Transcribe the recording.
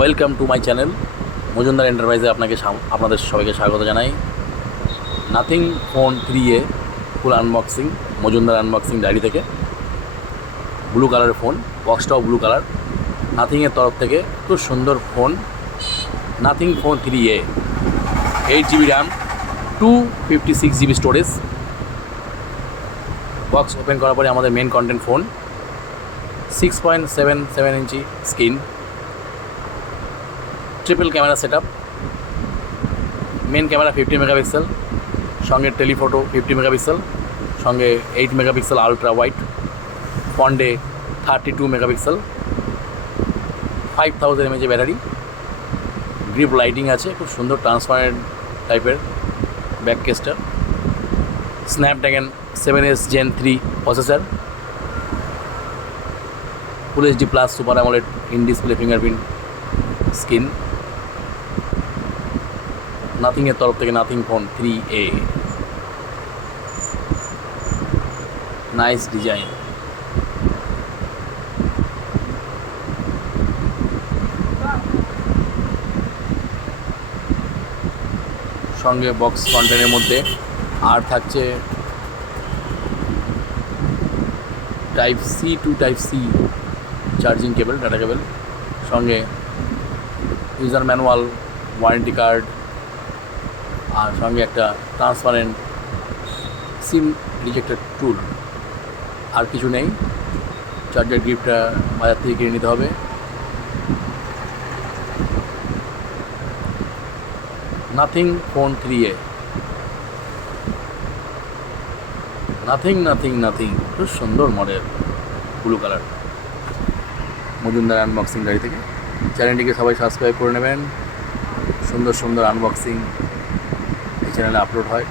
Welcome to my channel Majumdar এন্টারপ্রাইজে আপনাদের সবাইকে স্বাগত জানাই। Nothing phone 3A full unboxing, Majumdar unboxing diary থেকে। ব্লু কালারের ফোন, বক্সটাও ব্লু কালার। নাথিংয়ের তরফ থেকে খুব সুন্দর phone, Nothing phone 3A, 8GB RAM, 256GB storage. Box open করার পরে আমাদের main content phone, 6.77 inch screen, triple camera set up. Main camera 50 megapixel, সঙ্গে টেলিফোটো 50 মেগাপিক্সেল, সঙ্গে 8 মেগাপিক্সেল আলট্রা ওয়াইড, ফ্রন্টে 32 megapixel, 5000 mAh battery, glyph lighting আছে, খুব সুন্দর transparent টাইপের ব্যাক কেসটা। Snapdragon 7S Gen 3 processor, full HD plus super AMOLED in display fingerprint screen. নাথিংয়ের তরফ থেকে Nothing phone 3A, nice design. সঙ্গে বক্স কন্টেন্টের মধ্যে আর থাকছে type C to type C charging cable, data cable, সঙ্গে ইউজার ম্যানুয়াল, ওয়ারেন্টি কার্ড, আর সঙ্গে একটা ট্রান্সপারেন্ট সিম রিজেক্টেড টুল। আর কিছু নেই। চার্জার গ্রিপটা বাজার থেকে কিনে নিতে হবে। নাথিং ফোন 3A, নাথিং খুব সুন্দর model, blue colour. Majumdar unboxing গাড়ি থেকে। চ্যানেলটিকে সবাই সাবস্ক্রাইব করে নেবেন। সুন্দর সুন্দর আনবক্সিং এই চ্যানেলে আপলোড হয়।